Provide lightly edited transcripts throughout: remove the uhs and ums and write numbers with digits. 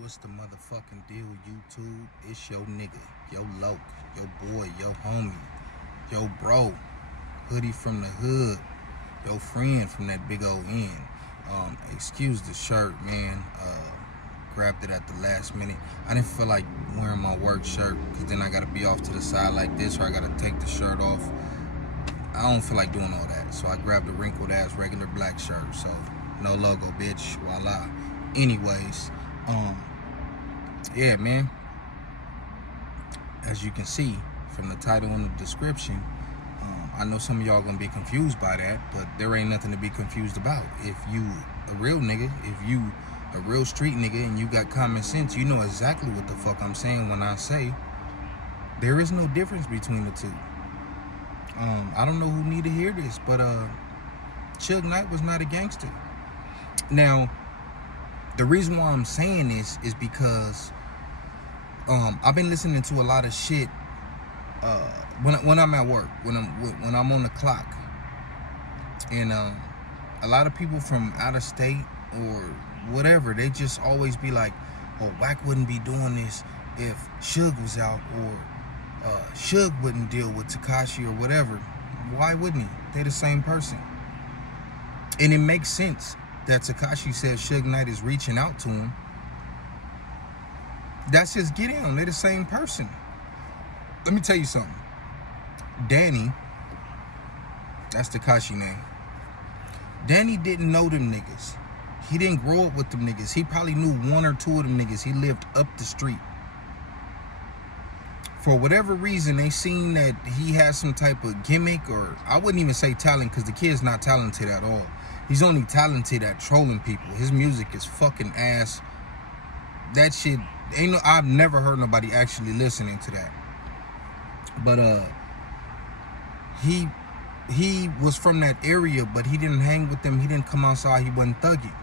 What's the motherfucking deal, YouTube? It's your nigga, yo loke, yo boy, yo homie, yo bro, hoodie from the hood, yo friend from that big old end. Excuse the shirt, man. Grabbed it at the last minute. I didn't feel like wearing my work shirt because then I gotta be off to the side like this, or I gotta take the shirt off. I don't feel like doing all that, so I grabbed a wrinkled ass regular black shirt. So no logo, bitch. Voila. Anyways, yeah, man. As you can see from the title and the description, I know some of y'all gonna be confused by that, but there ain't nothing to be confused about. If you a real nigga, if you a real street nigga and you got common sense, you know exactly what the fuck I'm saying when I say there is no difference between the two. I don't know who need to hear this, but Suge Knight was not a gangster. Now, the reason why I'm saying this is because I've been listening to a lot of shit when I'm at work, when I'm on the clock, and a lot of people from out of state or whatever, they just always be like, "Oh, Wack wouldn't be doing this if Suge was out, or Suge wouldn't deal with Tekashi or whatever." Why wouldn't he? They're the same person, and it makes sense that Tekashi says Suge Knight is reaching out to him. That's just get in. They're the same person. Let me tell you something. Danny, that's Tekashi name. Danny didn't know them niggas. He didn't grow up with them niggas. He probably knew one or two of them niggas. He lived up the street. For whatever reason, they seen that he has some type of gimmick, or I wouldn't even say talent, because the kid's not talented at all. He's only talented at trolling people. His music is fucking ass. That shit ain't no. I've never heard nobody actually listening to that. But he was from that area, but he didn't hang with them. He didn't come outside. He wasn't thugging.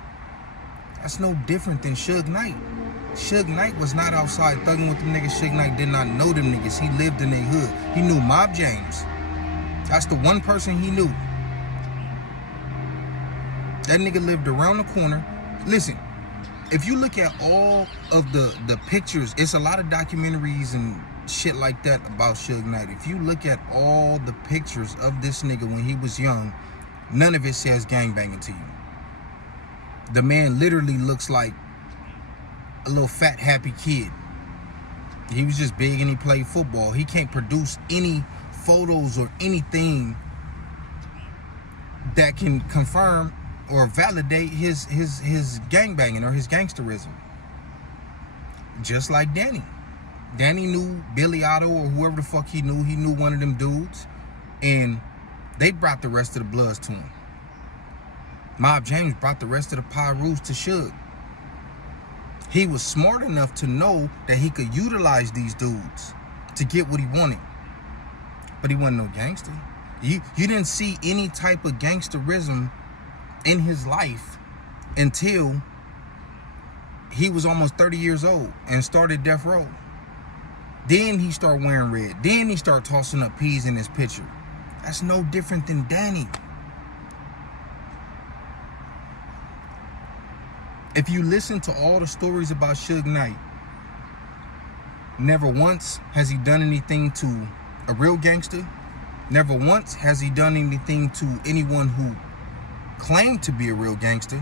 That's no different than Suge Knight. Suge Knight was not outside thugging with them niggas. Suge Knight did not know them niggas. He lived in their hood. He knew Mob James. That's the one person he knew. That nigga lived around the corner. Listen, if you look at all of the pictures, it's a lot of documentaries and shit like that about Suge Knight. If you look at all the pictures of this nigga when he was young, none of it says gangbanging to you. The man literally looks like a little fat, happy kid. He was just big and he played football. He can't produce any photos or anything that can confirm or validate his gangbanging or his gangsterism. Just like Danny. Danny knew Billy Otto or whoever the fuck he knew. He knew one of them dudes, and they brought the rest of the Bloods to him. Mob James brought the rest of the Pyrus to Suge. He was smart enough to know that he could utilize these dudes to get what he wanted. But he wasn't no gangster. You didn't see any type of gangsterism in his life until he was almost 30 years old and started Death Row. Then he started wearing red. Then he started tossing up peas in his picture. That's no different than Danny. If you listen to all the stories about Suge Knight, never once has he done anything to a real gangster. Never once has he done anything to anyone who claimed to be a real gangster.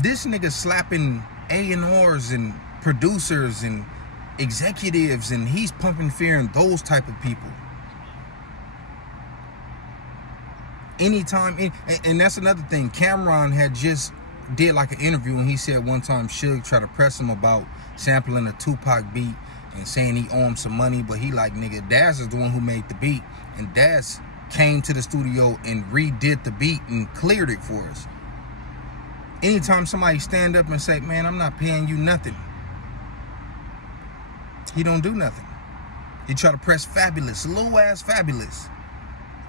This nigga slapping A&Rs and producers and executives, and he's pumping fear in those type of people. Anytime, and that's another thing. Cameron had just did like an interview, and he said one time Suge tried to press him about sampling a Tupac beat and saying he owed him some money, but he like, nigga, Daz is the one who made the beat, and Daz came to the studio and redid the beat and cleared it for us. Anytime somebody stand up and say, man, I'm not paying you nothing, he don't do nothing. He try to press Fabulous, little ass Fabulous.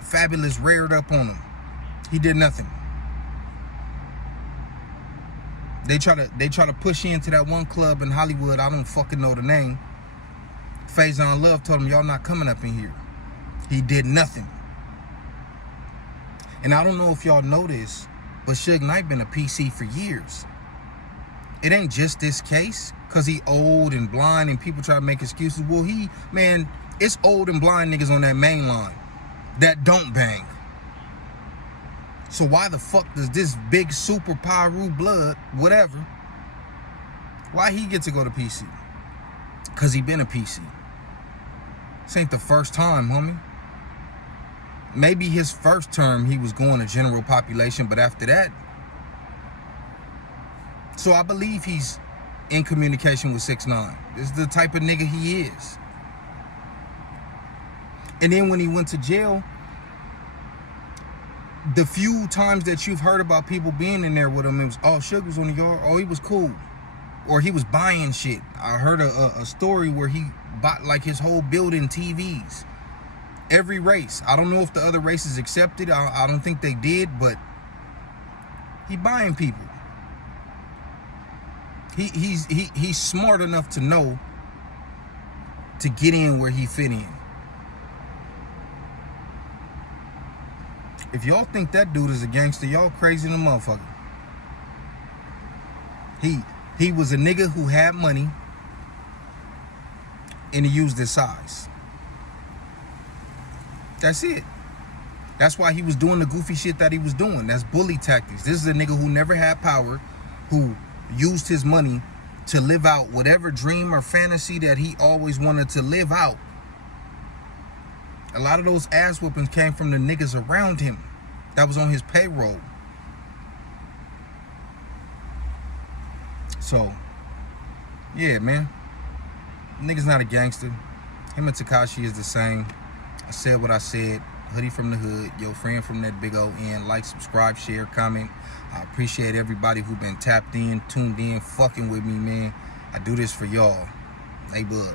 Fabulous reared up on him. He did nothing. They try to push into that one club in Hollywood. I don't fucking know the name. Faison Love told him, y'all not coming up in here. He did nothing. And I don't know if y'all know this, but Suge Knight been a PC for years. it ain't just this case, because he old and blind and people try to make excuses. Well, man, it's old and blind niggas on that main line that don't bang. So why the fuck does this big super Pyru blood, whatever, why he get to go to PC? Because he been a PC. This ain't the first time, homie. Maybe his first term he was going to general population, but after that. So I believe he's in communication with 6ixNine. This is the type of nigga he is. And then when he went to jail, the few times that you've heard about people being in there with him, it was, oh, Suge was on the yard, oh, he was cool. Or he was buying shit. I heard a story where he bought like his whole building TVs. Every race. I don't know if the other races accepted. I don't think they did, but he buying people. He's smart enough to know to get in where he fit in. If y'all think that dude is a gangster, y'all crazy in the motherfucker. He was a nigga who had money and he used his size. That's it. That's why he was doing the goofy shit that he was doing. That's bully tactics. This is a nigga who never had power, who used his money to live out whatever dream or fantasy that he always wanted to live out. A lot of those ass whoopings came from the niggas around him that was on his payroll. So, yeah, man. Nigga's not a gangster. Him and Tekashi is the same. I said what I said. Hoodie from the hood. Your friend from that big old end. Like, subscribe, share, comment. I appreciate everybody who been tapped in, tuned in, fucking with me, man. I do this for y'all. Hey, bud.